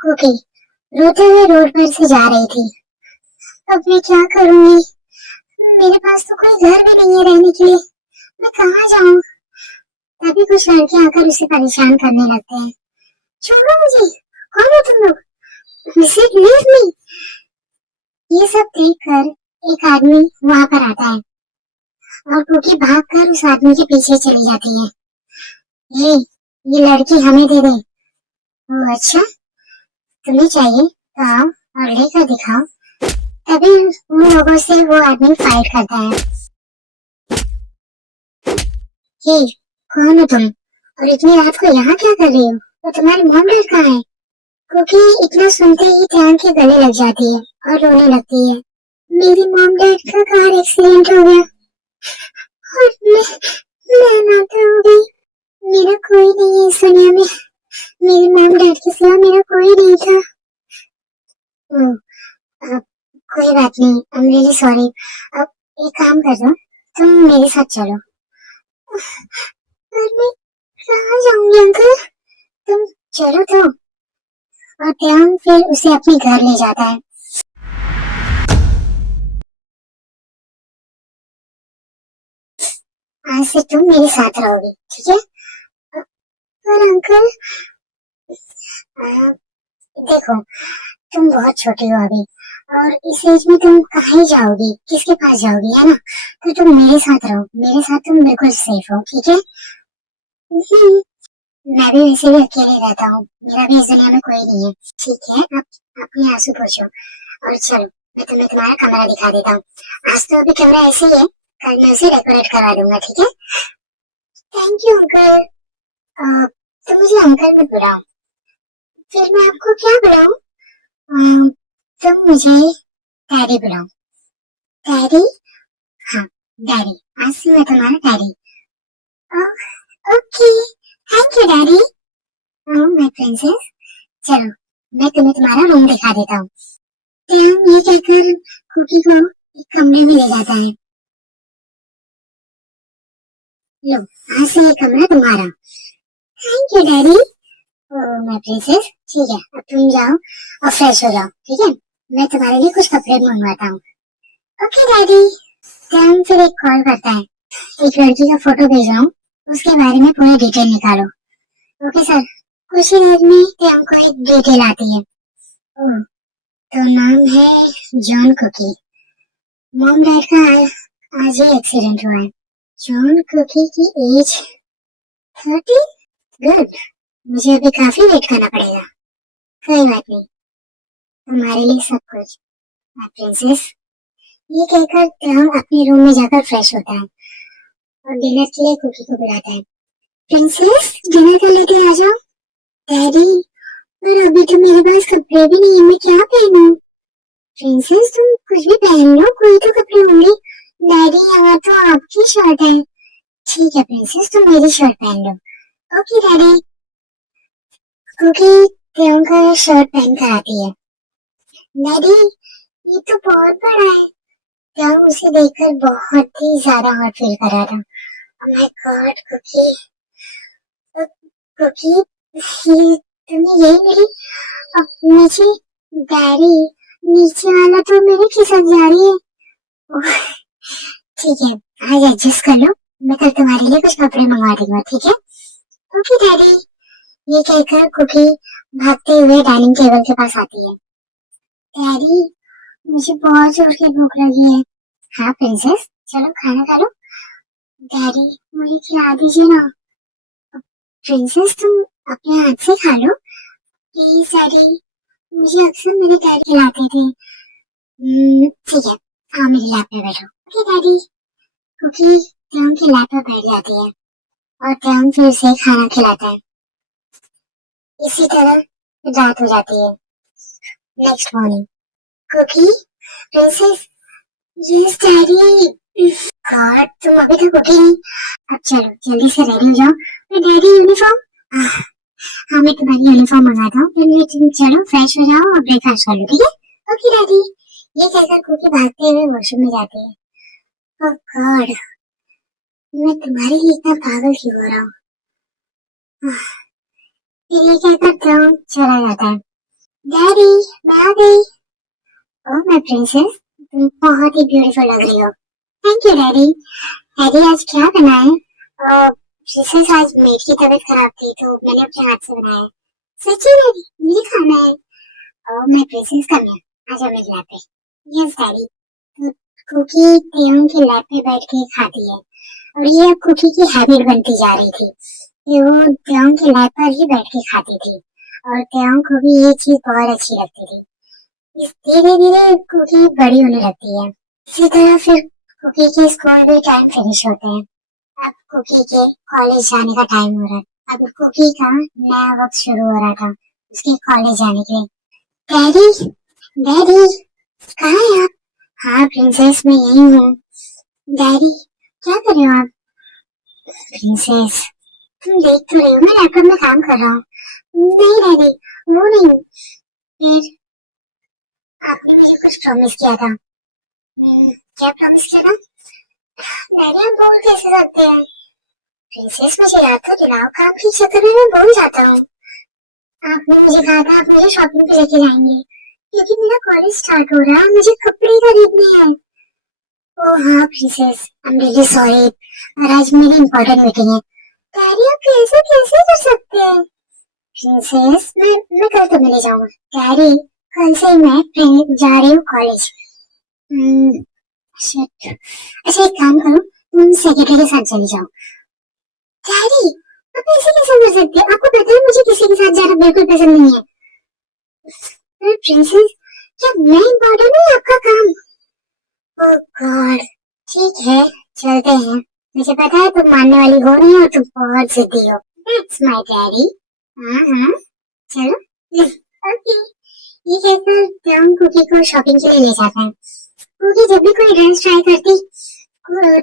Cookie रोते हुए road पर से जा रही थी। अब मैं क्या करूंगी? मेरे पास तो कोई घर भी नहीं है रहने के लिए। मैं कहाँ जाऊं? तभी कुछ लड़के आकर उसे परेशान करने लगते हैं। छोड़ो मुझे! कौन हो तुम लोग? Leave me! ये सब देखकर एक आदमी वहां पर आता है और कुकी भागकर उस आदमी के पीछे चली जाती है। ये लड़की हमें दे दे। ओह अच्छा, तुम्हें चाहिए तो आओ और लेकर दिखाओ। तभी उन लोगों से वो आदमी फाइट करता है। हे, कौन हो तुम? और इतनी रात को यहाँ क्या कर रही हो? तो तुम्हारी मॉम डैड कहाँ है? क्योंकि इतना सुनते ही ध्यान के गले लग जाती है और रोने लगती है। मेरी मॉम डैड का कार एक्सीडेंट हो गया और मैं अनाथ हो गई। मेरा कोई नहीं है इस दुनिया में। मेरे मॉम डैड के सिवा मेरा कोई नहीं था। ओह, अब कोई बात नहीं, आई एम रियली सॉरी। अब एक काम कर दो, तुम मेरे साथ चलो। और मैं कहाँ जाऊंगी अंकल? तुम चलो तो। और त्याग फिर उसे अपने घर ले जाता है। आज से तुम मेरे साथ रहोगी, ठीक है? और अंकल, देखो, तुम बहुत छोटी हो अभी और इस एज में तुम कहाँ ही जाओगी, किसके पास जाओगी, है ना? तो तुम मेरे साथ रहो, मेरे साथ तुम बिल्कुल सेफ हो, ठीक है? मैं भी वैसे भी अकेले रहता हूँ, मेरा भी इस दुनिया में कोई नहीं है। ठीक है, अब अपने आंसू पोंछो और चलो, मैं तुम्हें तुम्हारा कमरा दिखा देता हूँ। आज तो अभी कमरा ऐसे ही है, कल मैं उसे डेकोरेट करवा दूंगा, ठीक है? Thank you uncle. तुम मुझे अंकल मत बुलाओ, फिर मैं आपको क्या बुलाऊं? तुम मुझे डैडी बुलाओ। डैडी? हाँ, डैडी। आज से मैं तुम्हारा daddy. Okay, thank you daddy. My princess, चलो मैं तुम्हें तुम्हारा रूम दिखा देता हूँ। टैम ये कहकर कुकी को एक कमरे में ले जाता है। लो, आज से ये कमरा तुम्हारा। Thank you daddy. My princess, ठीक है, अब तुम जाओ और फ्रेश हो जाओ, ठीक है? मैं तुम्हारे लिए कुछ कपड़े मंगवाता हूँ। Okay daddy. टैम फिर एक कॉल करता है। एक लड़की का फोटो भेज रहा हूँ, उसके बारे में पूरी डिटेल निकालो। Okay sir. कुछ ही देर में टैम को एक डिटेल आती है। ओह, तो नाम है जॉन कुकी। मॉम डैड का आज ही एक्सीडेंट हुआ है। जॉन कुकी की एज 30? गुड, मुझे अभी काफी वेट करना पड़ेगा। कोई बात नहीं, तुम्हारे लिए सब कुछ। माय प्रिंसेस, ये कहकर टॉम अपने रूम में जाकर फ्रेश होता है और डिनर के लिए कुकी को बुलाता है। प्रिंसेस, डिनर कर लेके आ जाओ। डैडी, पर अभी तो मेरे पास कपड़े भी नहीं है, मैं क्या पहनूं? प्रिंसेस, तुम कुछ भी पहन लो, कोई तो कपड़े होंगे। डैडी, यहाँ तो आपकी शर्ट है। ठीक है प्रिंसेस, तुम मेरी शर्ट पहन लो। Okay daddy. क्योंकि प्रियंका शर्ट पहन कर आती है। डैडी, ये तो बहुत बड़ा है। प्रियंका उसे देखकर बहुत ही ज्यादा हॉट फील कर रहा था। Oh my god cookie, cookie, ये तुम्हें यही मिली? अब नीचे? डैडी, नीचे वाला तो मेरे खिसक जा रही है। ओह, ठीक है, आज एडजस्ट कर लो, मैं कल तुम्हारे लिए कुछ कपड़े मंगवा दूंगा, ठीक है? Okay daddy. ये कहकर कुकी भागते हुए डाइनिंग टेबल के पास आती है। डैडी, मुझे बहुत जोर की भूख लगी है। हाँ प्रिंसेस, चलो खाना खा लो। डैडी, मुझे खिला दीजिए ना। प्रिंसेस, तुम अपने हाथ से खा लो प्लीज। डैडी, मुझे अक्सर मेरे डैडी खिलाते थे। ठीक है, आओ मेरी लैप पे बैठो। Okay daddy. कुकी ट्याम की लैप पे बैठ जाती है और ट्याम फिर उसे खाना खिलाता है। इसी तरह रात हो जाती है। Next morning. Cookie, princess, yes daddy. God, तुम अभी तक उठी नहीं? अब चलो जल्दी से रेडी हो जाओ। मैं डैडी यूनिफॉर्म? हाँ, मैं तुम्हारी यूनिफॉर्म मंगाता हूँ, फिर तुम चलो फ्रेश हो जाओ और ब्रेकफास्ट कर लो, ठीक है? Okay daddy. ये कहकर कुकी भागते हुए वॉशरूम में जाती है। ओह गॉड, मैं तुम्हारे लिए इतना पागल क्यों हो रहा हूँ? फिर ये कहकर ट्याम चला जाता है। डैडी मैं आ गई। ओह माय प्रिंसेस, तुम बहुत ही ब्यूटीफुल लग रही हो। Thank you daddy. डैडी आज क्या बना है? प्रिंसेस आज मेड की तबीयत खराब थी तो मैंने अपने हाथ से बनाया है। सच्ची डैडी, मुझे खाना है। Oh my princess come here, आ जाओ मेरे लैप पे। Yes daddy. कुकी तेयों के लैप पे बैठ के खाती है और ये अब कुकी की हैबिट बनती जा रही थी कि वो तेयों के लैप पर ही बैठ के खाती थी और तेयों को भी ये चीज बहुत अच्छी लगती थी। धीरे धीरे कुकी बड़ी होने लगती है। इसी तरह फिर कुकी के स्कूल भी टाइम फिनिश होते हैं। अब कुकी के कॉलेज जाने का टाइम हो रहा है। अब कुकी का नया वक्त शुरू हो रहा था उसके कॉलेज जाने के लिए। डैडी डैडी कहाँ है आप? हाँ प्रिंसेस मैं यही हूँ। डैडी क्या कर रहे हो आप? प्रिंसेस तुम देख तो रही हो मैं लैपटॉप में काम कर रहा हूँ। नहीं डैडी वो नहीं। फिर आपने मुझे कुछ प्रॉमिस किया था। क्या प्रॉमिस किया था? डैडी आप भूल कैसे सकते हैं? प्रिंसेस मुझे याद तो दिलाओ, काम की चक्कर में मैं भूल जाता हूँ। आपने मुझे कहा था आप मुझे शॉपिंग पे लेके जाएंगे क्योंकि मेरा कॉलेज स्टार्ट हो रहा है, मुझे कपड़े खरीदने हैं। ओह हाँ princess I am really sorry और आज मेरी इंपॉर्टेंट मीटिंग है। डैडी आप कैसे कैसे कर सकते हैं? प्रिंसेस मैं कल तुम्हें ले जाऊंगा। डैडी कल से मैं जा रही हूँ कॉलेज। शिट। अच्छा एक काम करो तुम सेक्रेटरी के साथ चली जाओ। डैडी आप ऐसे कैसे कर सकते हो? आपको पता है मुझे किसी के साथ जाना बिल्कुल पसंद नहीं है। प्रिंसेस क्या मैं इम्पोर्टेंट हूँ आपका काम? ओह गॉड ठीक है चलते हैं। मुझे पता है तुम मानने वाली हो नहीं और तुम बहुत जिद्दी हो। That's my daddy. हाँ चलो ओके। ये कहकर टॉम कुकी को शॉपिंग के लिए ले जाता है। कुकी जब भी कोई ड्रेस ट्राई करती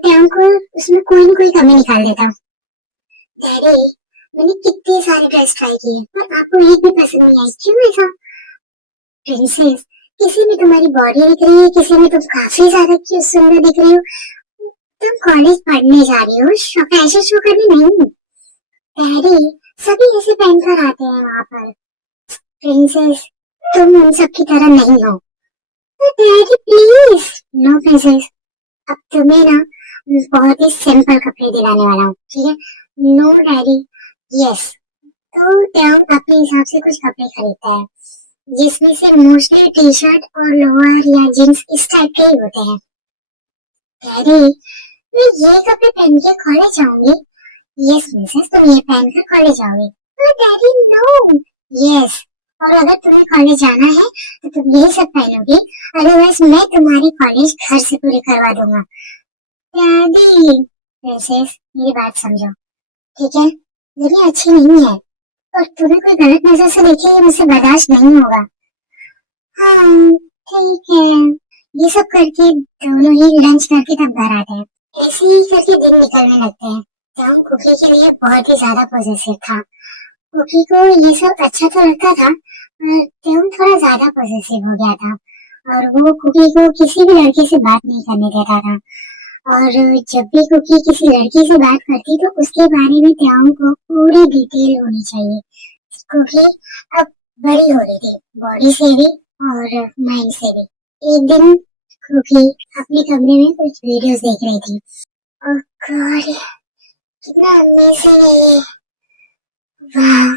टॉम को उसमें कोई न कोई कमी निकाल देता। डैडी मैंने कितने सारे ड्रेस ट्राई किए पर आपको एक भी पसंद नहीं आई, क्यों ऐसा? प्रिंसेस किसी में तुम्हारी बॉडी दिख रही है, किसी में तुम काफी ज्यादा क्यूट सुंदर दिख रही हो। तुम कॉलेज पढ़ने जा रही हो, फैशन शो करने नहीं। डैडी सभी ऐसे पहनकर आते हैं वहाँ पर। प्रिंसेस तुम उन सब की तरह नहीं हो। Daddy please. नो प्रिंसेस अब तुम्हें ना बहुत ही सिंपल कपड़े दिलाने वाला हूँ, ठीक है? No daddy. यस तो टॉम अपने हिसाब से कुछ कपड़े खरीदता है जिसमें से मोस्टली टी शर्ट और लोअर या जींस इस टाइप के ही होते हैं। डैडी मैं ये कपड़े पहन के कॉलेज जाऊंगी। यस मिसेस तुम ये पहन कर कॉलेज जाओगी। पर डैडी नो। यस और अगर तुम्हें कॉलेज जाना है तो तुम यही सब पहनोगी, अदरवाइज मैं तुम्हारी कॉलेज घर से पूरी करवा दूंगा। डैडी मिसेस मेरी बात समझो, ठीक है? दुनिया अच्छी नहीं है और तुम्हें कोई गलत नजर से देखे ये मुझसे बर्दाश्त नहीं होगा। हाँ ठीक है। ये सब करके दोनों ही लंच करके तब घर आते हैं। ऐसे ही करके दिन निकलने लगते हैं। टॉम कुकी के लिए बहुत ही ज्यादा पॉजिटिव था। कुकी को ये सब अच्छा तो लगता था पर टॉम थोड़ा ज्यादा पॉजिटिव हो गया था और वो कुकी को किसी भी लड़के से बात नहीं करने देता था। और जब भी कुकी किसी लड़की से बात करती तो उसके बारे में टॉम को पूरी डिटेल होनी चाहिए। कुकी अब बड़ी हो रही थी, बॉडी से भी और माइंड से भी। एक दिन कुकी अपने कमरे में कुछ वीडियोस देख रही थी। ओह गॉड कितना अमेजिंग है ये। वाह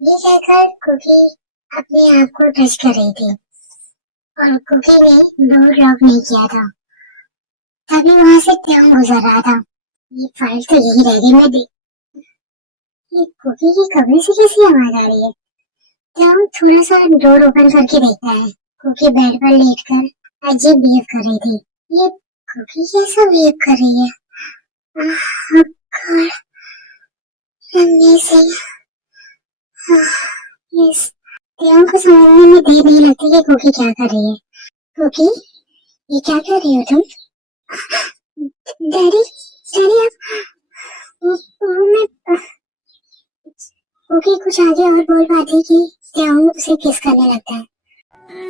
ये कहकर कुकी अपने आप को टच कर रही थी और कुकी ने डोर लॉक नहीं किया था। तभी वहां से टॉम गुजर रहा था। ये फाइल तो यही रह गई, मैं देख ये कुकी के कमरे से कैसी आवाज आ रही है? टॉम थोड़ा सा डोर ओपन करके देखता है। कुकी बेड पर लेटकर अजीब बिहेव कर रही थी। ये कुकी कैसा बिहेव कर रही है? Oh God, amazing. Yes. Tom को समझने में देर नहीं लगती कि कुकी क्या कर रही है। कुकी ये क्या कर रही हो तुम? डैडी डैडी आप मैं कुकी कुछ आगे और बोल पाती कि टॉम उसे किस करने लगता है।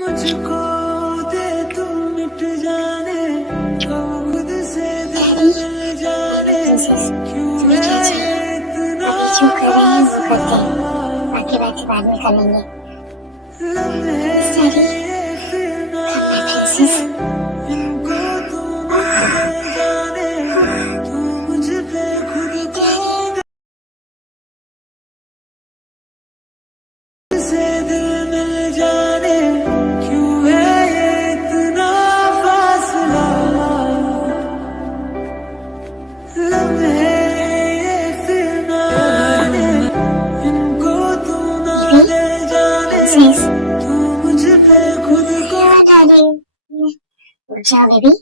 मुझको दे तू मिट जाने खुद से दिल जाने क्यों है इतना। अभी जो कर रहे हैं वो करते हैं, बाकी बातें बाद में कर लेंगे। Daddy, come my princess. Princess. Yeah, darling. उठ जाओ बेबी।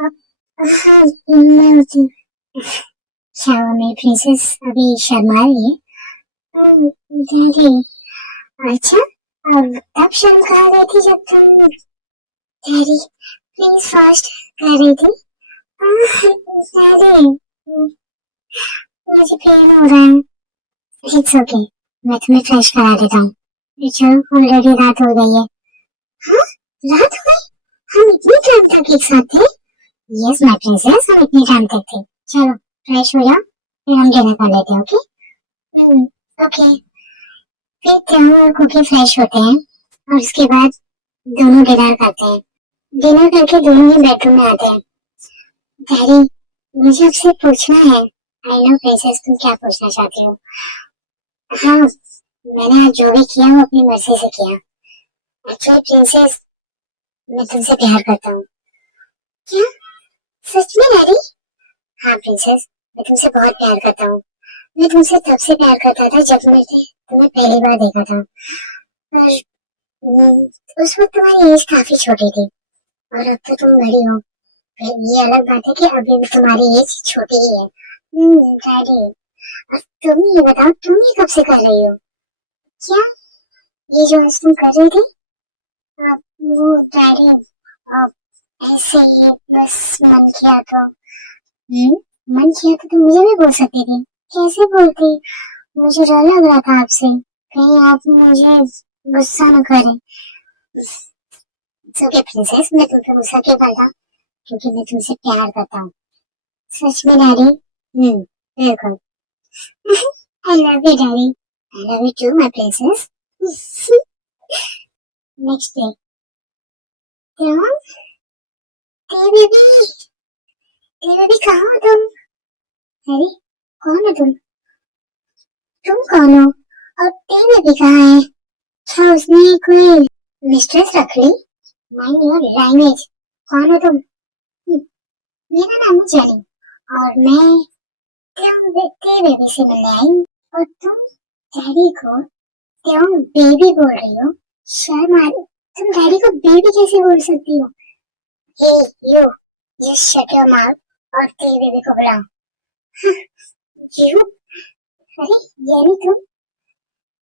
हाँ, मैं उठी। क्या हुआ मेरी प्रिंसेस अभी शर्मा रही है? डैडी, अच्छा अब तब शर्म खा रही थी जब तुम डैडी प्लीज फास्ट कर रही थी। डैडी मुझे पेन हो रहा है। इट्स ओके, मैं तुम्हें फ्रेश करा देता हूँ। चलो ऑलरेडी रात हो गई है। हाँ रात हो गई? हम इतनी टाइम तक एक साथ थे? यस माय प्रिंसेस, हम इतनी टाइम तक थे। चलो फ्रेश हो जाओ फिर हम डिनर कर लेते हैं। Okay okay. फिर त्याऊ और कुकी फ्रेश होते हैं और उसके बाद दोनों डिनर करते हैं। डिनर करके दोनों ही बेडरूम में आते हैं। डैडी मुझे आपसे पूछना है। आई नो प्रिंसेस तुम क्या पूछना चाहती हो। हाँ मैंने आज जो भी किया वो अपनी मर्जी से किया। एक्चुअली प्रिंसेस मैं तुमसे प्यार करता हूँ। क्या सच में डैडी? हाँ प्रिंसेस मैं तुमसे बहुत प्यार करता हूँ। मैं तुमसे तब से प्यार करता था जब मैंने तुम्हें पहली बार देखा था। और उस वक्त तुम्हारी एज काफी छोटी थी और अब तो तुम बड़ी हो। फिर ये अलग बात है कि अभी भी तुम्हारी एज छोटी ही है। डैडी अब तुम ये बताओ तुम ये कब से कर रही हो? क्या ये जो आज तुम कर रही थी? वो डैडी ऐसे ही बस मन किया तो। मन किया तो तुम मुझे भी बोल सकती थी। कैसे बोलती? मुझे डर लग रहा था आपसे, कहीं आप मुझे गुस्सा न करें। ओके प्रिंसेस मैं तुमसे गुस्सा क्यों करता? क्योंकि मैं तुमसे प्यार करता हूँ। सच में डैडी? बिल्कुल। I love you daddy. I love you too my princess. Next day. Baby कहाँ हो तुम? अरे कौन हो तुम? तुम कौन हो? और बेबी कहाँ है? क्या उसने कोई मिस्ट्रेस रख ली? Mind your language. कौन हो तुम? मेरा नाम है जेरी और मैं तेरे बेबी से मिलने आई हूँ। और तुम डैडी को क्यों बेबी बोल रही हो? शर्म आ रही? तुम डैडी को बेबी कैसे बोल सकती हो? Hey you just shut your mouth और तेरे बेबी को बुलाओ। यू अरे जेरी तुम?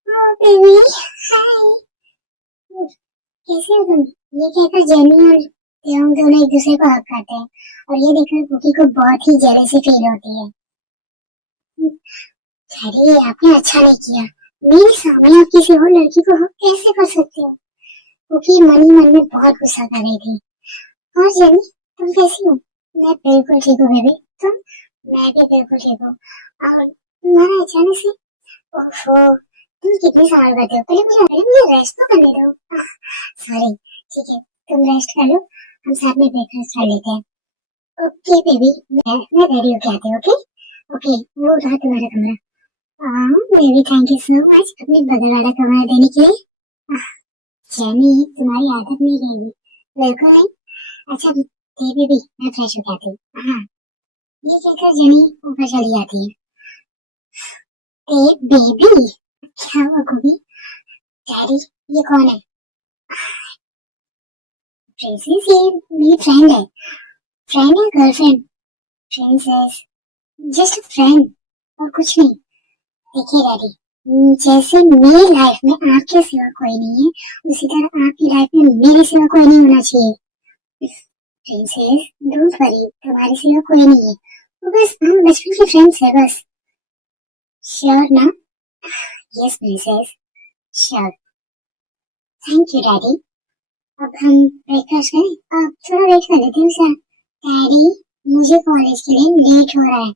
ओ बेबी हाय कैसे हो तुम? ये कहकर जेनी और हम दोनों एक दूसरे को हक करते हैं और ये देखकर कुकी को बहुत ही जेलसी फील होती है। अरे आपने अच्छा नहीं किया। मेरे सामने आप किसी और लड़की को हक कैसे कर सकते हो? कुकी मन ही मन में बहुत गुस्सा कर रही थी। और जेनी तुम कैसी हो? मैं बिल्कुल ठीक हूँ बेबी। तुम? मैं भी बिल्कुल ठीक हूँ। और तुम्हारा अचानक से ओहो तुम कितनी सवाल करते हो? पहले मुझे रेस्ट तो करने दो। सॉरी ठीक है तुम रेस्ट कर लो हम साथ में ब्रेकफास्ट कर लेते हैं। ओके बेबी मैं रेडी होके आती हूँ। ओके ओके वो रहा तुम्हारा कमरा। Baby thank you so much अपने बदल वाला कमरा देने के लिए। जेनी तुम्हारी आदत नहीं रहेगी। बिल्कुल नहीं। अच्छा बेबी मैं फ्रेश होके आती हूँ। हाँ ये कहकर जेनी ऊपर चली जाती है। बेबी क्या हुआ गोभी? डैडी ये कौन है? प्रिंसेस ये मेरी फ्रेंड है। फ्रेंड या गर्लफ्रेंड? प्रिंसेस जस्ट फ्रेंड और कुछ नहीं। देखिए डैडी जैसे मेरी लाइफ में आपके सिवा कोई नहीं है उसी तरह आपकी लाइफ में मेरे सिवा कोई नहीं होना चाहिए। प्रिंसेस डोंट वरी तुम्हारे सिवा कोई नहीं है। वो बस हम बचपन के फ्रेंड्स हैं बस। श्योर ना? Yes princess sure. Thank you daddy. अब हम ब्रेकफास्ट करें? अब थोड़ा वेट कर लेते हैं सर। डैडी मुझे कॉलेज के लिए लेट हो रहा है।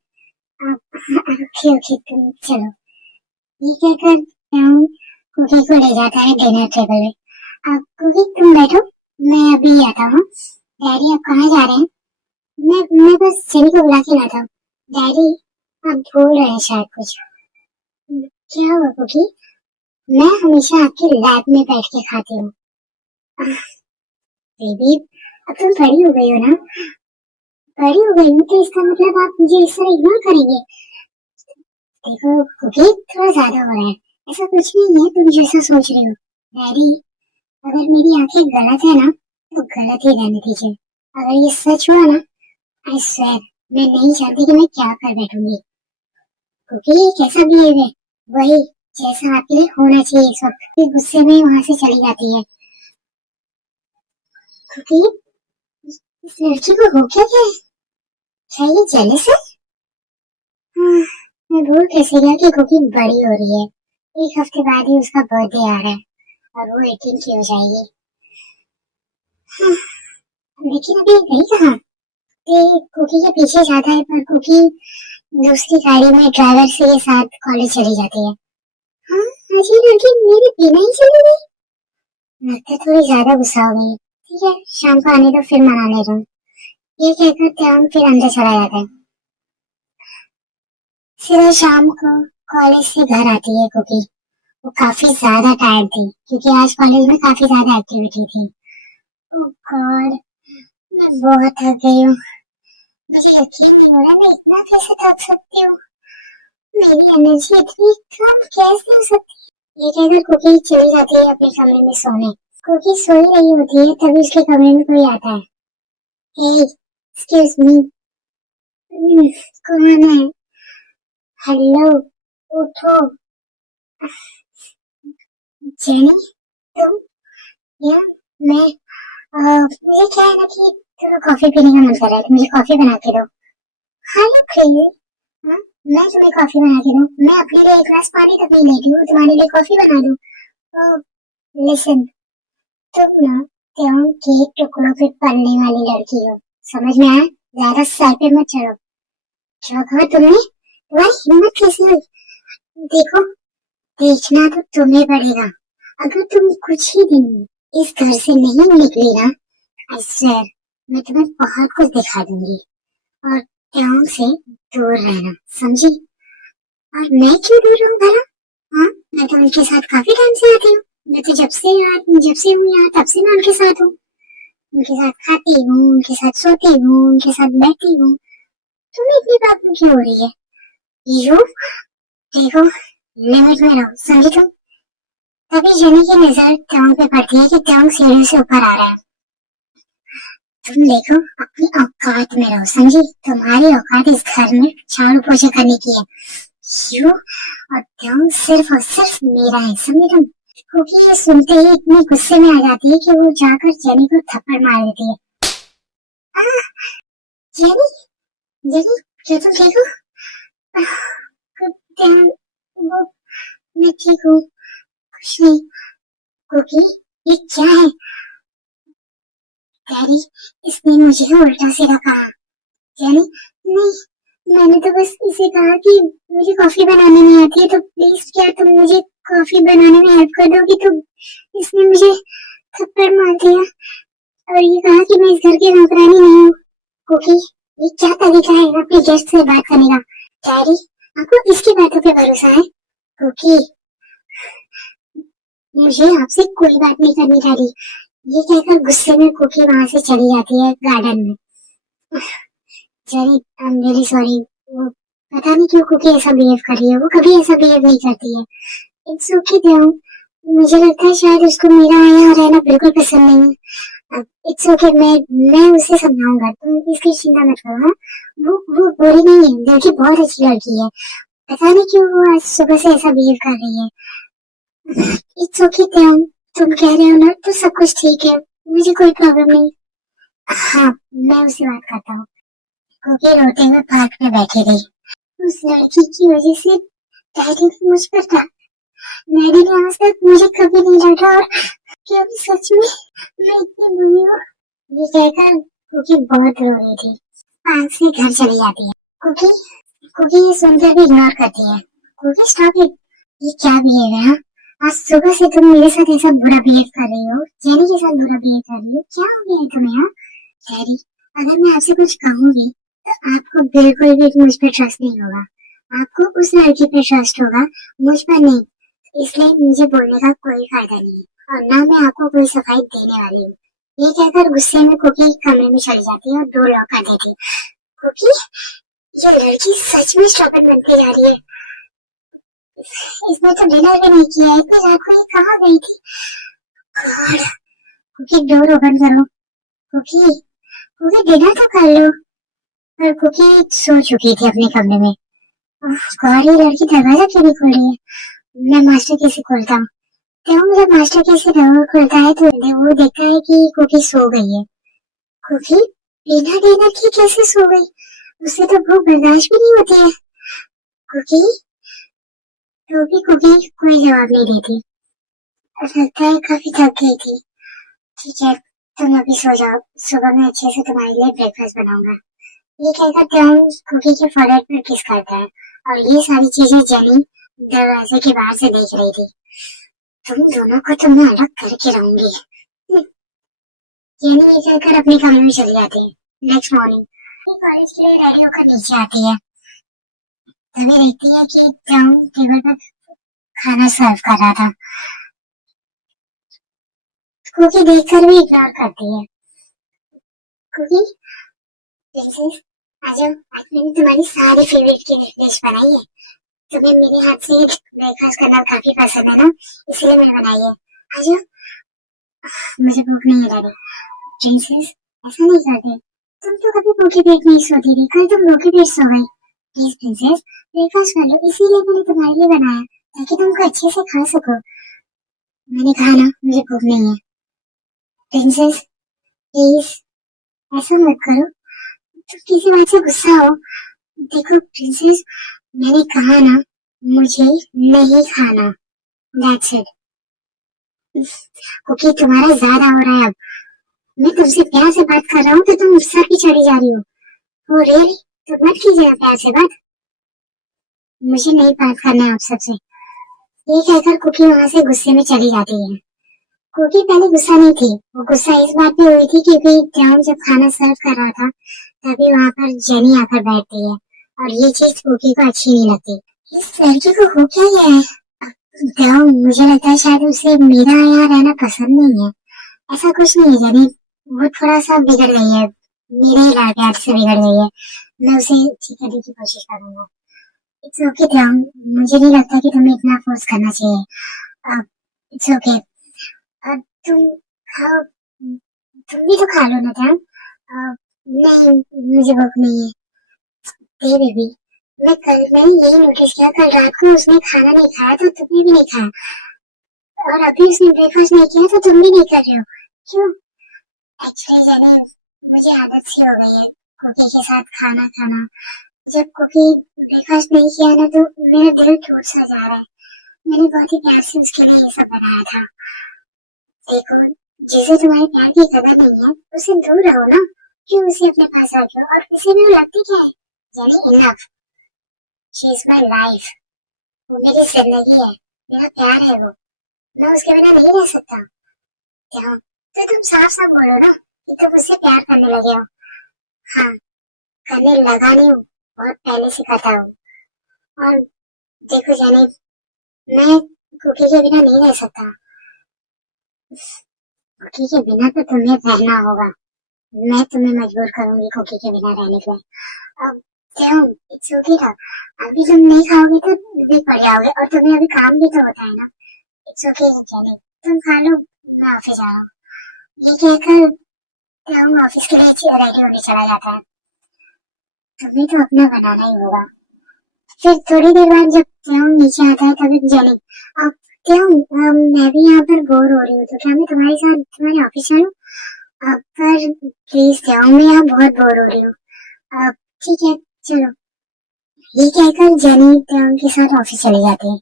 ओके ओके तुम चलो। ये कहकर कुकी को ले जाता है डिनर टेबल पे। अब कुकी तुम बैठो, मैं अभी आता हूँ। डैडी अब कहाँ जा रहे हैं? मैं बस जेनी को बुला के लाता हूँ। डैडी आप भूल रहे हैं शायद कुछ। क्या हुआ कुकी? मैं हमेशा आपके लैब में बैठ के खाती हूँ। बेबी अब तुम बड़ी हो गई हो ना, बड़ी हो गई हूँ तो इसका मतलब आप मुझे इस तरह इग्नोर करेंगे? देखो कुकी थोड़ा ज्यादा हो रहा है, ऐसा कुछ नहीं है तुम जैसा सोच रही हो। डैडी अगर मेरी आंखें गलत है ना तो गलत ही रहने दीजिए। अगर ये सच हुआ ना, आई स्वेयर मैं नहीं चाहती कि मैं क्या कर बैठूंगी। क्योंकि ये कैसा बिहेव है, वही जैसा आपके लिए होना चाहिए। इस वक्त फिर गुस्से में वहां से चली जाती है। क्योंकि इस लड़की को हो क्या गया है? क्या ये जेलस है? हाँ, मैं भूल कैसे गया कि कुकिंग बड़ी हो रही है। एक हफ्ते बाद ही उसका बर्थडे आ रहा है और वो 18 की हो जाएगी। हाँ, लेकिन अभी गई कहाँ? ये कुकी के पीछे जाता है पर कुकी दूसरी गाड़ी में ड्राइवर से साथ कॉलेज चली जाती है। हाँ, आज ये लड़की मेरे बिना ही चली गई। लगता थोड़ी ज्यादा गुस्सा हो गई। ठीक है, शाम को आने दो फिर मना ले रहा हूँ। ये कहकर त्याग फिर अंदर चला जाता है। फिर शाम को कॉलेज से घर आती है कुकी। वो काफी ज्यादा टायर्ड थी क्योंकि आज कॉलेज में काफी ज्यादा एक्टिविटी थी। ओह गॉड, मैं बहुत थक गई हूँ। मुझे यकीन नहीं हो रहा मैं इतना कैसे थक सकती हूँ। मेरी एनर्जी इतनी कम कैसे हो सकती है? ये कहकर कुकी चली जाती है अपने कमरे में सोने। कुकी सो ही रही होती है तभी उसके कमरे में कोई आता है। हे एक्सक्यूज मी, कौन है? हेलो, उठो। जेनी तुम? या मैं मुझे क्या है ना कि कॉफी पीने का मन कर रहा है तो मुझे कॉफी बना के दो। हाँ यू क्रेजी? हाँ, मैं तुम्हें कॉफी बना के दूं? मैं अपने लिए एक गिलास पानी तक नहीं लेती हूँ, तुम्हारे लिए कॉफी बना दूं? ओह लिसन, तुम ना त्यों के टुकड़ों पे पलने वाली लड़की हो, समझ में आया? ज्यादा सर पे मत चढ़ो। क्या कहा तुमने? तुम्हारी हिम्मत कैसी हुई? देखो, देखना तो तुम्हें पड़ेगा। अगर तुम कुछ ही दिन इस घर से नहीं निकली ना, आई स्वेयर मैं तुम्हें बहुत कुछ दिखा दूंगी। और त्यों से दूर रहना, समझी? और मैं क्यों दूर रहूं भला? हाँ, मैं तो उनके साथ काफी टाइम से आती हूँ। मैं तो जब से हूँ यहाँ तब से मैं उनके साथ हूँ। उनके साथ खाती हूँ, उनके साथ सोती हूँ, उनके साथ बैठती हूँ। तुम्हें इतनी प्रॉब्लम क्यों हो रही है? यू देखो, लिमिट में रहो, समझी तुम? तभी जेनी की नजर त्यों पे पड़ती है कि त्यों सीढ़ी से ऊपर आ रहा है। तुम देखो, अपनी औकात में रहो, समझी? तुम्हारी औकात इस घर में झाड़ू पोछे करने की है। यू और त्यों सिर्फ और सिर्फ मेरा है, समझी तुम? क्योंकि ये सुनते ही इतनी गुस्से में आ जाती है कि वो जाकर जेनी को थप्पड़ मार देती है। आह, जेनी, जेनी, क्या तुम ठीक हो? आह, त्यों, वो, मैं ठीक हूँ, कुछ नहीं। क्योंकि ये क्या है? डैडी, इसने मुझे उल्टा सीधा कहा। जेनी, नहीं, मैंने तो बस इसे कहा कि मुझे कॉफी बनाने नहीं आती है तो प्लीज क्या तुम मुझे कॉफी बनाने में हेल्प कर दोगी? तो इसने मुझे थप्पड़ मार दिया और ये कहा कि मैं इस घर की नौकरानी नहीं हूँ। क्योंकि ये क्या तरीका है अपने गेस्ट से बात करने का? डैडी, आपको इसकी बातों पे भरोसा है? क्योंकि मुझे आपसे कोई बात नहीं करनी डैडी। ये कहकर गुस्से में कुकी वहां से चली जाती है गार्डन में। Jenny, I am really sorry. वो पता नहीं क्यों कुकी ऐसा बिहेव कर रही है, वो कभी ऐसा बिहेव नहीं करती है। इट्स ओके देव, मुझे लगता है शायद उसको मेरा यहाँ रहना बिल्कुल पसंद नहीं है। इट्स ओके, मैं उसे समझाऊंगा, तुम इसकी चिंता मत करो। हाँ, वो बुरी नहीं है, दिल की बहुत अच्छी लड़की है। पता नहीं क्यों वो आज सुबह से ऐसा बिहेव कर रही है। इट्स ओके देव, तुम कह रहे हो ना तो सब कुछ ठीक है, मुझे कोई प्रॉब्लम नहीं। हाँ, मैं उससे बात करता हूँ। क्योंकि रोते हुए पार्क में बैठी थी। उस लड़की की वजह से डैडी मुझ पर था। डैडी ने आज तक मुझे कभी नहीं डांटा और क्योंकि सच में मैं इतनी बुरी हूँ। ये कहकर कुकी बहुत रो रही थी। पार्क से घर चली जाती है। कुकी कुकी ये सुनकर भी इग्नोर करती है। कुकी स्टॉप इट, ये क्या बिहेव है? हाँ? आज सुबह से तुम मेरे साथ ऐसा बुरा बिहेव कर रही हो, जेनी के साथ बुरा बिहेव कर रही हो, क्या हो गया है तुम्हें? हाँ जेनी, अगर मैं आपसे कुछ कहूंगी तो आपको बिल्कुल भी मुझ पर ट्रस्ट नहीं होगा। आपको उस लड़की पर ट्रस्ट होगा, मुझ पर नहीं। इसलिए मुझे बोलने का कोई फायदा नहीं है और ना मैं आपको कोई सफाई देने वाली हूँ। ये कहकर गुस्से में कुकी कमरे में चली जाती है और डोर लॉक कर देती है। कुकी, ये लड़की सच में स्ट्रॉबेरी बनती जा रही है। इसने तो डिनर भी नहीं किया है, इतनी रात को ये कहाँ गई थी? गॉड, कुकी डोर ओपन करो। कुकी, कुकी डिनर तो कर लो। पर कुकी सो चुकी थी अपने कमरे में। गॉड, ये लड़की दरवाजा क्यों नहीं खोल रही है? मैं मास्टर की से खोलता हूँ। तो जब मास्टर की से डोर खोलता है तो वो देखता है कि कुकी सो गई है। कुकी बिना डिनर की कैसे सो गई? उसे तो भूख बर्दाश्त भी नहीं होती है। कुकी, तो भी कुकी कोई जवाब नहीं देती। लगता है काफी थक गई थी। ठीक है, तुम अभी सो जाओ, सुबह मैं अच्छे से तुम्हारे लिए ब्रेकफास्ट बनाऊंगा। ये कहकर त्यान कुकी के फॉरहेड पर किस करता है और ये सारी चीजें जेनी दरवाजे के बाहर से देख रही थी। तुम दोनों को तो मैं अलग करके रहूंगी। जेनी ये कहकर अपने कमरे में चली जाती है। नेक्स्ट मॉर्निंग कॉलेज के लिए रेडी होकर नीचे आती है। तभी देखती है कि त्यान टेबल पर खाना सर्व कर रहा था। कुकी देखकर भी इग्नोर करती है। कुकी, प्रिंसेस, आ जाओ, आज मैंने तुम्हारी सारी फेवरेट की डिश बनाई है। तुम्हें मेरे हाथ से ब्रेकफास्ट करना काफी पसंद है ना, इसलिए मैंने बनाई है। आ जाओ। मुझे भूख नहीं लगी। प्रिंसेस, ऐसा नहीं करते, तुम तो कभी भूखे पेट नहीं सोती थी, कल तुम भूखे पेट सो गई। प्लीज प्रिंसेस, ब्रेकफास्ट कर लो, इसीलिए मैंने तुम्हारे लिए बनाया ताकि तुमको अच्छे से खा सको। मैंने कहा ना, मुझे भूख नहीं है। प्रिंसेस प्लीज ऐसा मत करो, तुम किसी बात से गुस्सा हो। देखो प्रिंसेस, मैंने कहा ना, मुझे नहीं खाना। That's it. कुकी तुम्हारा ज्यादा हो रहा है अब। मैं तुमसे प्यार से बात कर रहा हूँ तो तुम सर पे चढ़ी जा रही हो। Oh really? तो मत कीजिए प्यार से बात। मुझे नहीं बात करना है आप सबसे। ये कहकर कुकी वहां से गुस्से में चली जाती है। कुकी पहले गुस्सा नहीं थी, वो गुस्सा इस बात पे हुई थी क्योंकि जॉन जब खाना सर्व कर रहा था तभी वहां पर जेनी आकर बैठती है और ये चीज कुकी को अच्छी नहीं लगती। इस लड़की को हो क्या गया है? जाओ, मुझे लगता है शायद उसे मेरा यहाँ रहना पसंद नहीं है। ऐसा कुछ नहीं है जेनी, वो थोड़ा सा बिगड़ गई है, मेरे ही लाड से बिगड़ गई है। मैं उसे ठीक करने की कोशिश करूंगा। इट्स ओके ध्यान, मुझे नहीं लगता कि तुम्हें इतना फोर्स करना चाहिए। It's okay. तुम खाओ, तुम भी तो खा लो ना ध्यान। नहीं, मुझे भूख नहीं है। हे बेबी, मैंने यही नोटिस किया, कल रात को उसने खाना नहीं खाया तो तुमने भी नहीं खाया और अभी उसने ब्रेकफास्ट नहीं किया तो तुम भी नहीं कर रहे हो। क्यों? एक्चुअली जाने, मुझे आदत सी हो गई है कुकी के साथ खाना खाना। जब कुकी ब्रेकफास्ट नहीं किया ना तो मेरा दिल टूट सा जा रहा है। मैंने बहुत ही प्यार से उसके लिए ये सब बनाया था। देखो, जिसे तुम्हारे प्यार की कदर नहीं है उससे दूर रहो ना। क्यों उसे अपने पास रखो? और उसे भी लगती क्या है? यानी enough, she is my life. वो मेरी जिंदगी है, मेरा प्यार है वो। मैं उसके बिना नहीं रह सकता। ध्यान, तो तुम साफ साफ बोलो ना कि तुम उससे प्यार करने लगे हो। हाँ, करने लगा नहीं हूँ, बहुत पहले से करता हूँ। और देखो जाने, मैं कुकी के बिना नहीं रह सकता। कुकी के बिना तो तुम्हें रहना होगा। मैं तुम्हें मजबूर करूंगी कुकी के बिना रहने के लिए। अब क्यों? इट्स ओके ना, अभी तुम नहीं खाओगे तो भी पड़ जाओगे और तुम्हें अभी काम भी तो होता है ना। इट्स ओके जाने, तुम खा लो, मैं ऑफिस जा रहा हूँ। ये कहकर हम ऑफिस के लिए रेडी होने चला जाता है। तुम्हें तो अपना बनाना ही होगा। फिर थोड़ी देर बाद जब त्यों नीचे आता है तभी जेनी, अब त्यों, मैं भी यहाँ पर बोर हो रही हूँ तो क्या मैं तुम्हारे साथ तुम्हारे ऑफिस चलूँ? पर प्लीज त्यों, मैं यहाँ बहुत बोर हो रही हूँ। ठीक है, चलो। ये कहकर जेनी त्यों के साथ ऑफिस चली जाती है।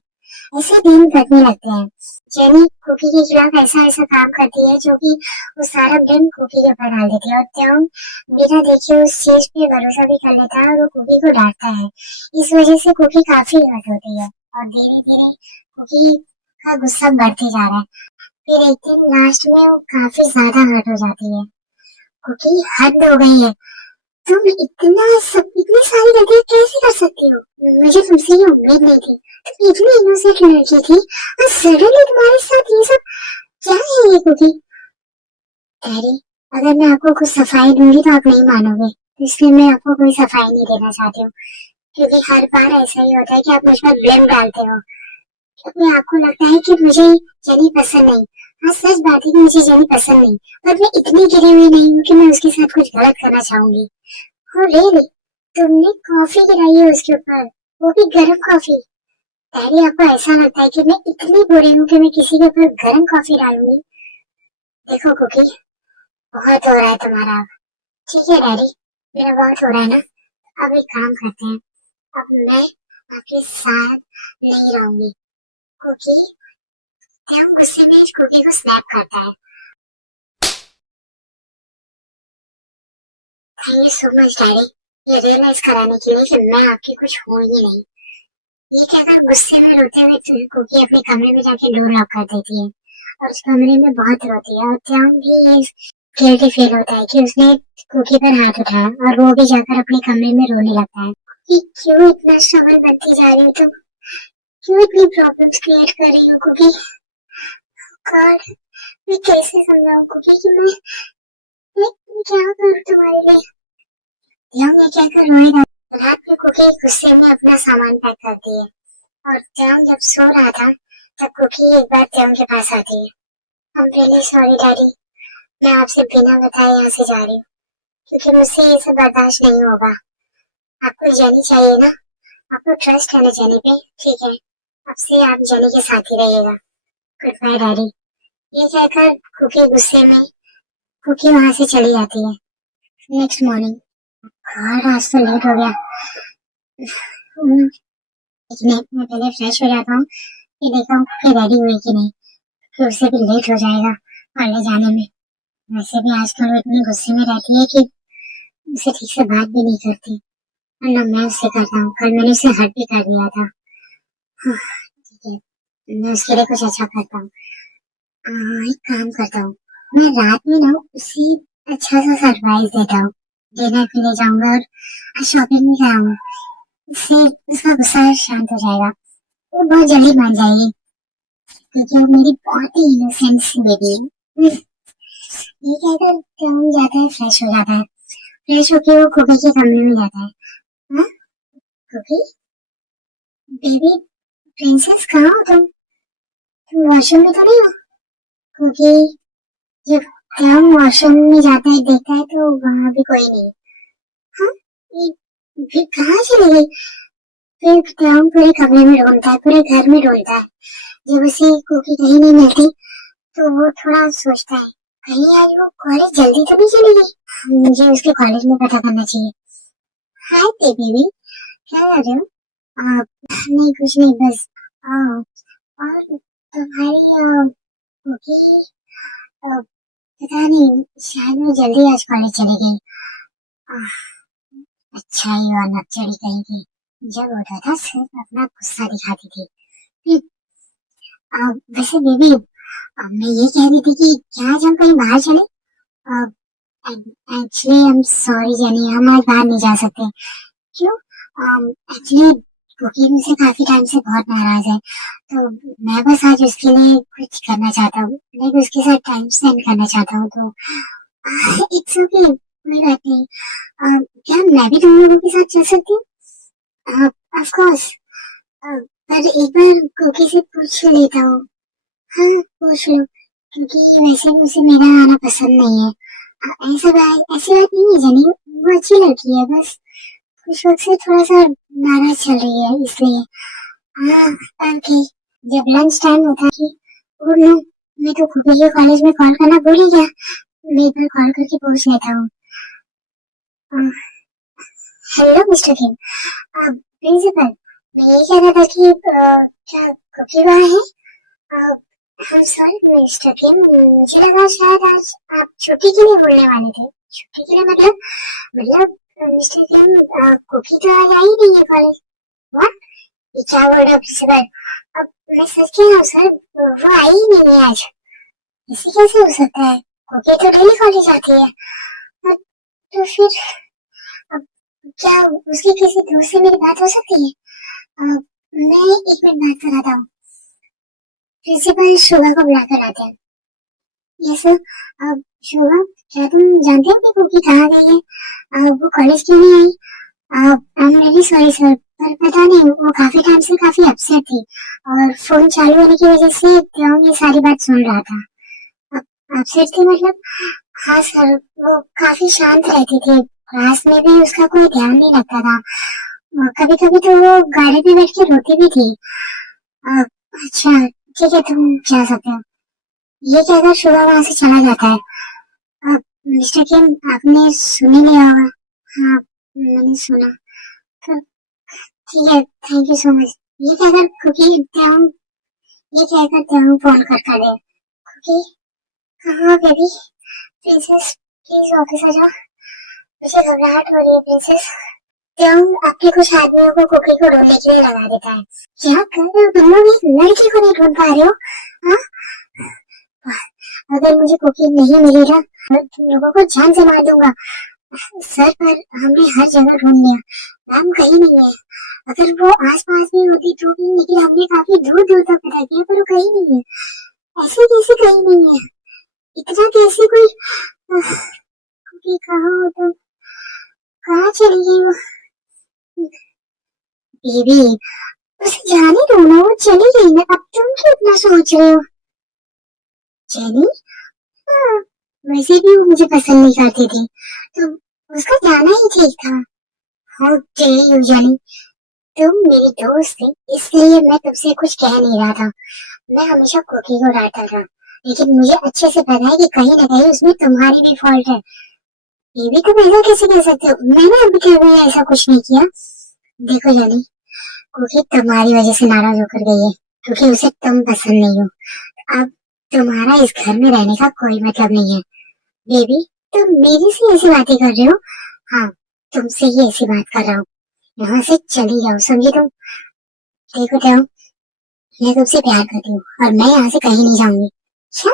ऐसे दिन कटने लगते हैं। जेनी कुकी के खिलाफ ऐसा ऐसा काम करती है जो कि वो सारा ब्लेम कुकी के ऊपर डाल देती है और त्यों बिना देखे उस चीज पे भरोसा भी कर लेता है और वो कुकी को डांटता है। इस वजह से कुकी काफी हर्ट होती है और धीरे धीरे कुकी का गुस्सा बढ़ते जा रहा है। फिर एक दिन लास्ट में वो काफी ज्यादा हर्ट हो जाती है क्योंकि हद हो गई है। तुम इतनी सारी गलतियां कैसे कर सकती हो? मुझे तुमसे ये उम्मीद नहीं थी। तुम इतनी इनोसेंट लड़की थी और सडनली तुम्हारे साथ ये सब क्या है ये कुकी? डैडी, अगर मैं आपको कुछ सफाई दूंगी तो आप नहीं मानोगे, तो इसलिए मैं आपको कोई सफाई नहीं देना चाहती हूँ, क्योंकि हर बार ऐसा ही होता है कि आप मुझ पर ब्लेम डालते हो, क्योंकि आपको लगता है कि मुझे जेनी पसंद नहीं। हाँ, सच बात है कि मुझे जेनी पसंद नहीं, पर मैं इतनी गिरी हुई नहीं हूँ कि मैं उसके साथ कुछ गलत करना चाहूंगी। हो रियली? तुमने कॉफी गिराई है उसके ऊपर, वो भी गर्म कॉफी? डैडी, आपको ऐसा लगता है कि मैं इतनी बुरी हूँ कि मैं किसी के ऊपर गर्म कॉफी डालूंगी? देखो कुकी, बहुत हो रहा है तुम्हारा अब। ठीक है डैडी, मेरा बहुत हो रहा है ना। अब एक काम करते हैं, अब मैं आपके साथ नहीं रहूंगी। कुकी, हम गुस्से में इस कुकी को स्नैप करता है। Thank you so much daddy, ये रियलाइज कराने के लिए कि मैं आपकी कुछ हूँ ही नहीं। ये कहकर गुस्से में रोते हुए कुकी अपने कमरे में जाके डोर लॉक कर देती है और उस कमरे में बहुत रोती है। और त्याग भी गिल्टी फील होता है कि उसने कुकी पर हाथ उठाया और वो भी जाकर अपने कमरे में रोने लगता है कि क्यों इतना स्ट्रगल बनती जा रही हो तुम, क्यों इतनी प्रॉब्लम्स क्रिएट कर रही हो कुकी? गॉड, मैं कैसे समझाऊं कुकी कि मैं क्या करूं तुम्हारे लिए? त्याग ये कहकर रोए रात में कुकी गुस्से में अपना सामान पैक करती है और त्याग जब सो रहा था तब कुकी एक बार त्याग के पास आती है। I'm really sorry डैडी, मैं आपसे बिना बताए यहाँ से जा रही हूँ क्योंकि मुझसे ये सब बर्दाश्त नहीं होगा। आपको जेनी चाहिए ना, आपको ट्रस्ट है ना जेनी पे? ठीक है, अब से आप जेनी के साथ ही रहिएगा। Good bye daddy. ये कहकर कुकी गुस्से में कुकी वहां से चली जाती है। नेक्स्ट मॉर्निंग, आज तो लेट हो गया। मैं पहले फ्रेश हो जाता हूँ, ये देखा हूँ कि रेडी हुई कि नहीं, फिर उससे भी लेट हो जाएगा कॉलेज जाने में। वैसे भी आजकल वो इतने गुस्से में रहती है कि उसे ठीक से बात भी नहीं करती, और ना मैं उससे करता हूँ। कल मैंने उसे हर्ट भी कर दिया था। हाँ, ठीक है, मैं उसके लिए कुछ अच्छा करता हूँ। एक काम करता हूँ, मैं रात में ना उसे अच्छा सा सरप्राइज देता हूँ। डिनर पे ले जाऊंगा और शॉपिंग भी कराऊंगा, इससे उसका गुस्सा शांत हो जाएगा। वो बहुत जल्दी मान जाएगी क्योंकि वो मेरी बहुत ही इनोसेंट सी बेबी है। ये कहकर क्यों जाता है, फ्रेश हो जाता है। फ्रेश होके वो कुकी के कमरे में जाता है। हाँ, कुकी बेबी प्रिंसेस, कहाँ हो तुम वॉशरूम में तो नहीं हो? कुकी जब क्लाउन वॉशरूम में जाता है देखता है तो वहां भी कोई नहीं। हाँ, ये फिर कहाँ चली गई? फिर क्लाउन पूरे कमरे में ढूंढता है, पूरे घर में ढूंढता है। जब उसे कुकी कहीं नहीं मिलती तो वो थोड़ा सोचता है कहीं आज वो कॉलेज जल्दी तो नहीं चली गई, मुझे उसके कॉलेज में पता करना चाहिए। हाय बेबी, क्या कर रहे हो? नहीं कुछ नहीं, बस और तुम्हारी कुकी पता नहीं, शायद वो जल्दी आज कॉलेज चली गई। अच्छा ही हुआ नक्चड़ी कहीं की, जब होता था सिर्फ अपना गुस्सा दिखाती थी। वैसे बेबी, मैं ये कह रही थी कि क्या आज हम कहीं बाहर चले? Actually I am sorry jenny, हम आज बाहर नहीं जा सकते। क्यों? एक्चुअली कुकी मुझसे काफी टाइम से बहुत नाराज है, तो मैं बस आज उसके लिए कुछ करना चाहता हूँ, लाइक उसके साथ टाइम स्पेंड करना चाहता हूँ। तो इट्स ओके, कोई बात नहीं। क्या मैं भी तुम लोगों के साथ चल सकती हूँ? ऑफ कोर्स, पर एक बार कुकी से पूछ लेता हूँ। हाँ, पूछ लो, क्योंकि वैसे भी उसे मेरा आना पसंद नहीं है। ऐसी बात नहीं है जेनी, वो अच्छी लड़की है, बस कुछ वक्त से थोड़ा सा नाराज चल रही है इसलिए। हाँ, ओके। जब लंच टाइम होता है वो मैं तो खुद ही कॉलेज में कॉल करना भूल ही गया, मैं एक बार कॉल करके पूछ लेता हूँ। हेलो मिस्टर किम, प्रिंसिपल, मैं ये कह रहा था कि क्या कुकी वहाँ है? I'm sorry मिस्टर किम, मुझे लगा शायद आज आप छुट्टी के लिए बोलने वाले थे। छुट्टी के लिए मतलब मिस्टर किम, कुकी तो आज आई नहीं है कॉलेज। व्हाट? ये क्या बोल रहा है प्रिंसिपल? अब मैं सच कह रहा हूँ सर, वो आई ही नहीं है आज। ऐसे कैसे हो सकता है? कुकी तो डेली कॉलेज आती है। तो फिर अब क्या उसकी किसी दोस्त से मेरी बात हो सकती है? मैं एक मिनट बात कराता हूँ। प्रिंसिपल शोभा को बुला कर आते हैं। Yes sir. अब शोभा, क्या तुम जानते हो कि कुकी कहाँ गई है? वो कॉलेज क्यों नहीं आई? I am really sorry sir, पर पता नहीं वो काफी टाइम से काफी अपसेट थी और फोन चालू होने की वजह से त्यों ये सारी बात सुन रहा था। अपसेट थी मतलब? हाँ सर, वो काफी शांत रहती थी, क्लास में भी उसका कोई ध्यान नहीं रखता था। कभी कभी तो वो गाड़ी पे बैठ के रोती भी थी। अच्छा ठीक है, तुम जा सकते हो। ये कहकर सुबह वहां से चला जाता है। मिस्टर किम, आपने सुन ही लिया होगा। हाँ, मैंने सुना। तो ठीक है, थैंक यू सो मच। ये कहकर कुकी त्यों ये कहकर त्यों फोन करता है। कुकी, कहाँ हो बेबी? प्रिंसेस, प्लीज वापस आ जाओ, मुझे घबराहट हो रही है प्रिंसेस। त्यों अपने कुछ आदमियों को कुकी को ढूंढने के लिए लगा देता है। क्या कर रहे हो तुम लोग? एक लड़की को नहीं ढूंढ पा रहे हो? हाँ, अगर मुझे कुकी नहीं मिली ना, मैं तुम लोगों को जान से मार दूंगा। सर, पर हमने हर जगह ढूंढ लिया, मैम कहीं नहीं है। अगर वो आस पास भी होती तो भी, लेकिन हमने काफी दूर दूर तक पता किया पर वो कहीं नहीं है। ऐसे कैसे कहीं नहीं है? इतना कैसे कोई कुकी कहाँ हो तुम? कहाँ चली गई वो? बेबी, उसे जाने दो ना, वो चली गई ना, अब तुम क्यों इतना सोच रहे हो? जेनी? हाँ, वैसे भी वो मुझे पसंद नहीं करती थी, तो उसका जाना ही ठीक था। हाँ जेनी, तुम मेरी दोस्त थी, इसलिए मैं तुमसे कुछ कह नहीं रहा था। मैं हमेशा कुकी को डांटता था, लेकिन मुझे अच्छे से पता है कि कहीं ना कहीं उसमें तुम्हारी भी फॉल्ट है। ये भी तुम ऐसा कैसे कह सकते हो? मैंने अभी कभी ऐसा कुछ नहीं किया। देखो जेनी, कुकी तुम्हारी वजह से नाराज होकर गई है, क्योंकि उसे तुम पसंद नहीं हो। अब तुम्हारा इस घर में रहने का कोई मतलब नहीं है। बेबी, तुम मेरे से ऐसी बातें कर रहे हो? हाँ, तुमसे ही ऐसी बात कर रहा हूँ। यहाँ से चली जाओ, समझी तुम? देखो क्या, मैं तुमसे प्यार करती हूँ और मैं यहाँ से कहीं नहीं जाऊंगी। क्या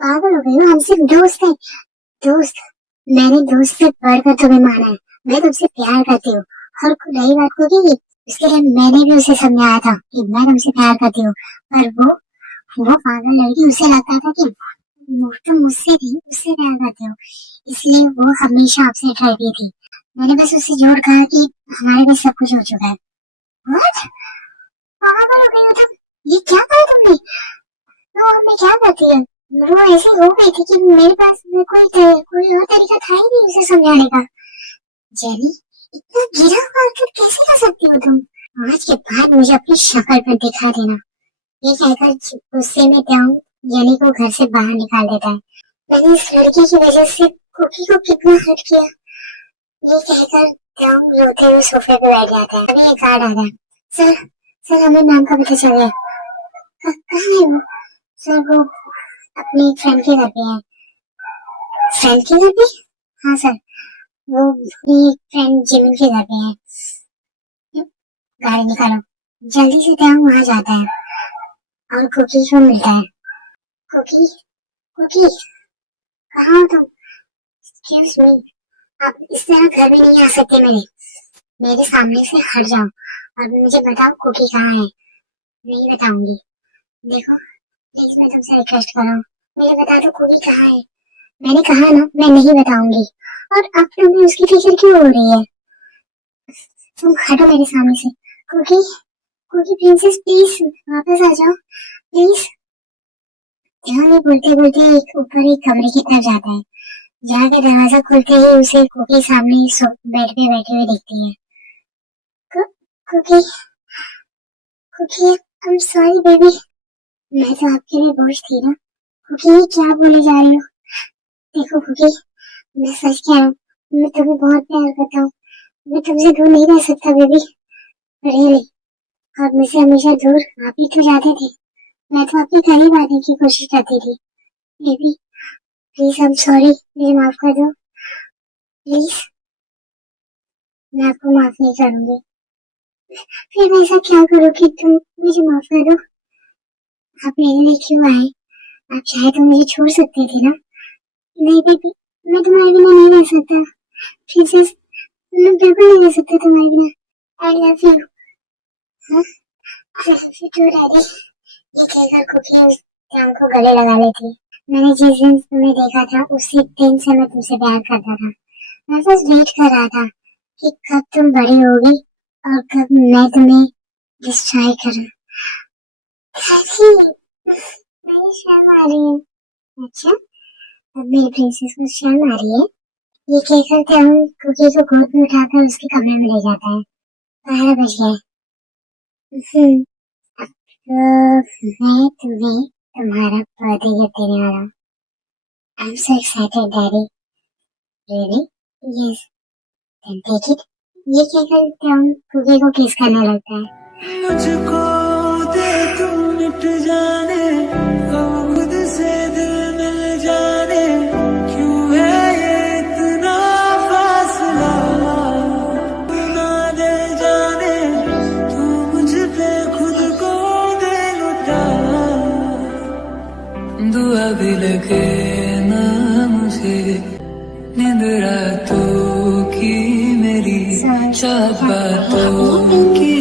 पागल हो गई हो? हम सिर्फ दोस्त हैं। दोस्त? मैंने दोस्त से बढ़कर तुम्हें माना है। मैं तुमसे प्यार करती हूँ। और रही बात को की, उसके लिए मैंने भी उसे समझाया था कि मैं तुमसे प्यार करती हूँ, पर वो पागल लड़की, उसे लगता था कि तुम मुझसे भी उससे प्यार करते हो, इसलिए वो हमेशा अपसेट रहती थी। मैंने बस उससे जोड़ कहा कि हमारे बीच सब कुछ हो चुका है। What? पागल हो गई हो तुम? ये क्या कहा तुमने? तो मैं क्या करती है? वो ऐसी हो गई थी कि मेरे पास में कोई और तरीका था ही नहीं उसे समझाने का। जेनी, इतना गिरा हुआ हरकत कैसे कर सकती हो तुम? आज के बाद मुझे अपनी शक्ल पर दिखा देना। ये कहकर गुस्से में त्याऊ जेनी को घर से बाहर निकाल देता है। मैंने इस लड़की की वजह से कुकी को कितना हर्ट किया। ये कहकर त्याऊ रोते हुए सोफे पे बैठ जाता है। अभी एक गार्ड आ गया। सर, सर हमें मैम का पता चल गया। कहाँ है वो? सर वो अपनी फ्रेंड के घर पे है। फ्रेंड के घर पे? हाँ सर, वो अपनी फ्रेंड जिमिन के घर पे है। गाड़ी निकालो। जल्दी से त्याग वहां जाता है और कुकी को मिलता है। कुकी, कुकी, कहाँ हो तुम? एक्सक्यूज मी, आप इस तरह घर में नहीं आ सकते। मेरे सामने से हट जाओ और मुझे बताओ कुकी कहाँ है। नहीं बताऊंगी। देखो प्लीज, मैं तुमसे रिक्वेस्ट कर रहा हूँ, मुझे बता दो कुकी कहाँ है। मैंने कहा ना, मैं नहीं बताऊंगी। और अब तुम्हें उसकी फिक्र क्यों हो रही है? तुम हटो मेरे सामने से। कुकी, कुकी प्रिंसेस प्लीज वापस आ जाओ प्लीज। ध्यान में बोलते बोलते ऊपर एक कमरे की तरफ जाता है, जहाँ के दरवाजा खुलते ही उसे कुकी सामने बेड पे बैठे हुए दिखती है। Cookie, cookie, I am sorry baby, मैं तो आपके लिए बोझ थी ना। कुकी, क्या बोले जा रही हो? देखो कुकी, मैं सच कह रहा हूँ, मैं तुम्हें बहुत प्यार करता हूँ। मैं तुमसे दूर नहीं रह सकता बेबी, रियली। और मुझसे हमेशा दूर आप ही तो जाते थे। मैं तो आपके करीब आने की कोशिश करती थी। Baby please, I am sorry, मुझे माफ कर दो प्लीज। मैं आपको माफ नहीं करूंगी। फिर मैं ऐसा क्या करूँ कि तुम मुझे माफ कर दो? आप मेरे लिए क्यों आए? आप चाहे तो मुझे छोड़ सकते थे ना। नहीं बेबी, मैं तुम्हारे बिना नहीं रह सकता। प्रिंसेस, मैं बिल्कुल नहीं रह सकता तुम्हारे बिना। I love you. हाँ, I love you too daddy. ये कहकर कुकी उस टांग को गले लगा लेती। मैंने जिस दिन तुम्हें देखा था उसी दिन से मैं तुमसे प्यार करता था। मैं बस वेट कर रहा था कि कब तुम बड़ी होगी और कब मैं तुम्हें डिस्ट्रॉय करूं। मेरी शर्म आ रही है। अच्छा, अब मेरी प्रिंसेस को शर्म आ रही है। ये कहकर टांग कुकी को गोद में उठाकर उसके कमरे में ले जाता है। 12 बज गए। अब तो मैं तुम्हें तुम्हारा बर्थडे गिफ्ट देने वाला हूँ। I am so excited daddy. Really? Yes, then take it. ये कहकर टांग कुकी को किस करने लगता है। मुझको दे तू मिट जाने, अब खुद से दिल मिल जाने, क्यों है ये इतना फासला, तू ना दे जाने, तू मुझ पे खुद को दे लुटा, दुआ भी लगे ना मुझे, नींद रातों की मेरी, चाहत बातों की